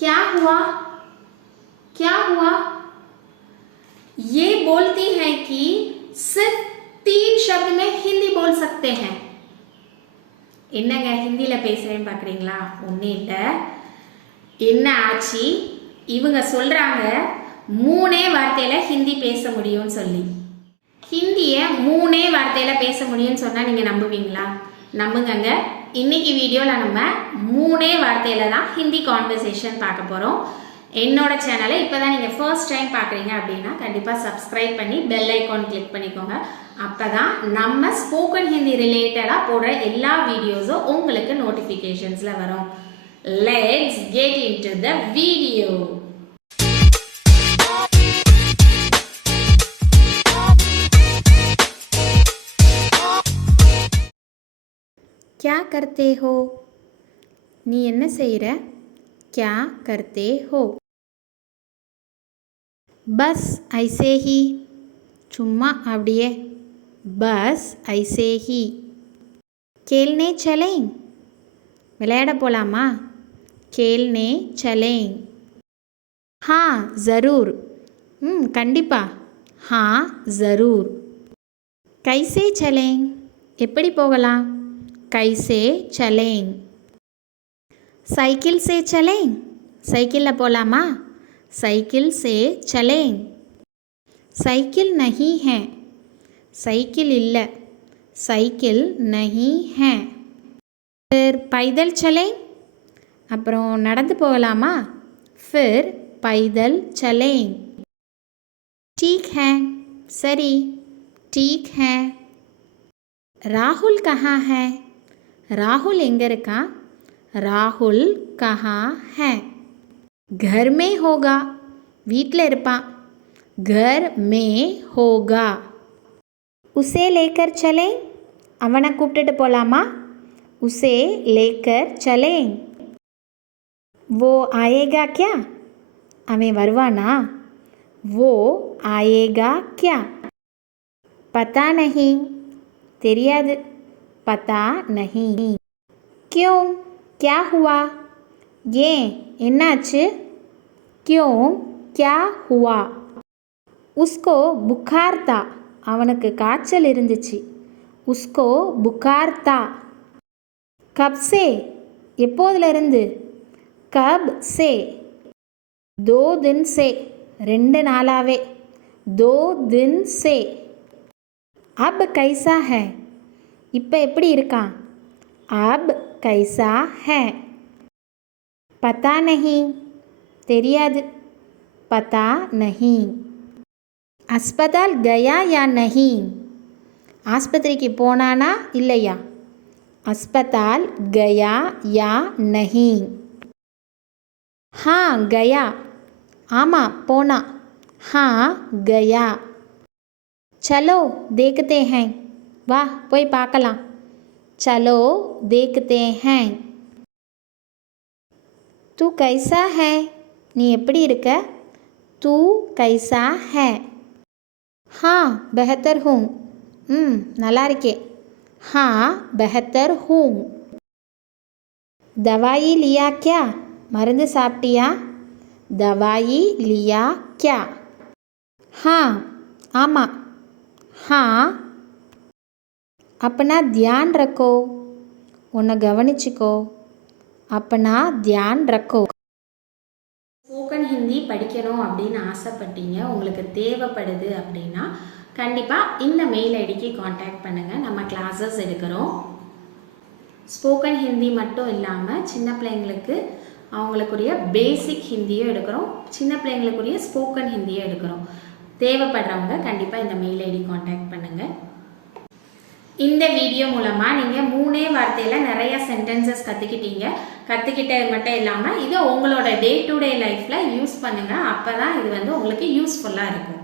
क्या हुआ, क्या हुआ। ये बोलती हैं कि सिर्फ 3 शब्द में हिंदी बोल सकते हैं. என்னங்க ஹிந்தியில பேசுறேன்னு பார்க்குறீங்களா? ஒன்றும் இல்லை. என்ன ஆச்சு, இவங்க சொல்கிறாங்க 3 வார்த்தையில் ஹிந்தி பேச முடியும்னு சொல்லி. ஹிந்தியை 3 வார்த்தையில் பேச முடியும்னு சொன்னால் நீங்கள் நம்புவீங்களா? நம்புங்கங்க. இன்னைக்கு வீடியோவில் நம்ம 3 வார்த்தையில் தான் ஹிந்தி கான்வர்சேஷன் பார்க்க போகிறோம். என்னோட சேனலை இப்போ தான் நீங்கள் ஃபர்ஸ்ட் டைம் பார்க்குறீங்க அப்படின்னா கண்டிப்பாக சப்ஸ்கிரைப் பண்ணி பெல் ஐக்கான் கிளிக் பண்ணிக்கோங்க. அப்போ தான் நம்ம ஸ்போக்கன் ஹிந்தி ரிலேட்டடாக போடுற எல்லா வீடியோஸும் உங்களுக்கு நோட்டிஃபிகேஷன்ஸில் வரும். Let's get into the video. क्या करते हो? நீ என்ன செய்கிற? क्या करते हो? बस ऐसे ही. சும்மா அப்படியே. बस ऐसे ही. खेलने चलें? விளையாட போலாமா? खेलने चलें. हाँ ज़रूर. கண்டிப்பா. हाँ ज़रूर. कैसे चलें? எப்படி போகலாம்? कैसे चलें. साइकिल से चलें? साइकिल போலாமா? साइकिल से चलें. साइकिल नहीं है. साइकिल இல்லை. साइकिल नहीं है. फिर पैदल चलें? அப்புறம் நடந்து போகலாமா? फिर पैदल चलें. ठीक है. சரி. ठीक है. राहुल कहाँ है? राहुल எங்கே இருக்கான்? राहुल कहाँ है? घर में होगा. வீட்டில் இருப்பான். घर में होगा. उसे लेकर चलें? அவனை கூப்பிட்டுட்டு போகலாமா? उसे लेकर चलें. वो आएगा क्या? அவன் வருவானா? वो आएगा क्या? पता नहीं. தெரியாது. पता नहीं. क्यों? क्या हुआ? ஏன் என்னாச்சு? क्यों? क्या हुआ? उसको बुखार था. அவனுக்கு காய்ச்சல் இருந்துச்சு. उसको बुखार था. कब से? எப்போதிலிருந்து? कब से? 2 दिन से. 2 நாளாவே. 2 दिन से. अब कैसा है? இப்போ எப்படி இருக்கான்? अब कैसा है? पता नहीं. தெரியாது. पता नहीं. अस्पताल गया या नहीं? ஆஸ்பத்திரிக்கு போனானா இல்லையா? अस्पताल गया या नहीं? हाँ गया. ஆமாம் போனா. हाँ गया. चलो देखते हैं. வா போய் பார்க்கலாம். चलो देखते हैं. तू कैसा है? நீ எப்படி இருக்க? तू कैसा है? हाँ बेहतर हूँ. நல்லா இருக்கே. हाँ बेहतर हूँ. दवाई लिया क्या? மருந்து சாப்பிட்டியா? दवाई लिया क्या? हाँ ஆமாம். हाँ. अपना ध्यान रखो. உன்னை கவனிச்சுக்கோ. अपना ध्यान रखो. ஸ்போக்கன் ஹிந்தி படிக்கணும் அப்படின்னு ஆசைப்பட்டீங்க, உங்களுக்கு தேவைப்படுது அப்படின்னா கண்டிப்பாக இந்த மெயில் ஐடிக்கு காண்டாக்ட் பண்ணுங்கள். நம்ம கிளாஸஸ் எடுக்கிறோம். ஸ்போக்கன் ஹிந்தி மட்டும் இல்லாமல் சின்ன பிள்ளைங்களுக்கு அவங்களுக்குரிய பேசிக் ஹிந்தியும் எடுக்கிறோம். சின்ன பிள்ளைங்களுக்குரிய ஸ்போக்கன் ஹிந்தியும் எடுக்கிறோம். தேவைப்படுறவங்க கண்டிப்பாக இந்த மெயில் ஐடி காண்டாக்ட் பண்ணுங்கள். இந்த வீடியோ மூலமாக நீங்கள் 3 வார்த்தையில் நிறைய சென்டென்சஸ் கற்றுக்கிட்டது மட்டும் இல்லாமல் இதை உங்களோட டே டு டே லைஃப்பில் யூஸ் பண்ணுங்கள். அப்போ தான் இது உங்களுக்கு யூஸ்ஃபுல்லாக இருக்கும்.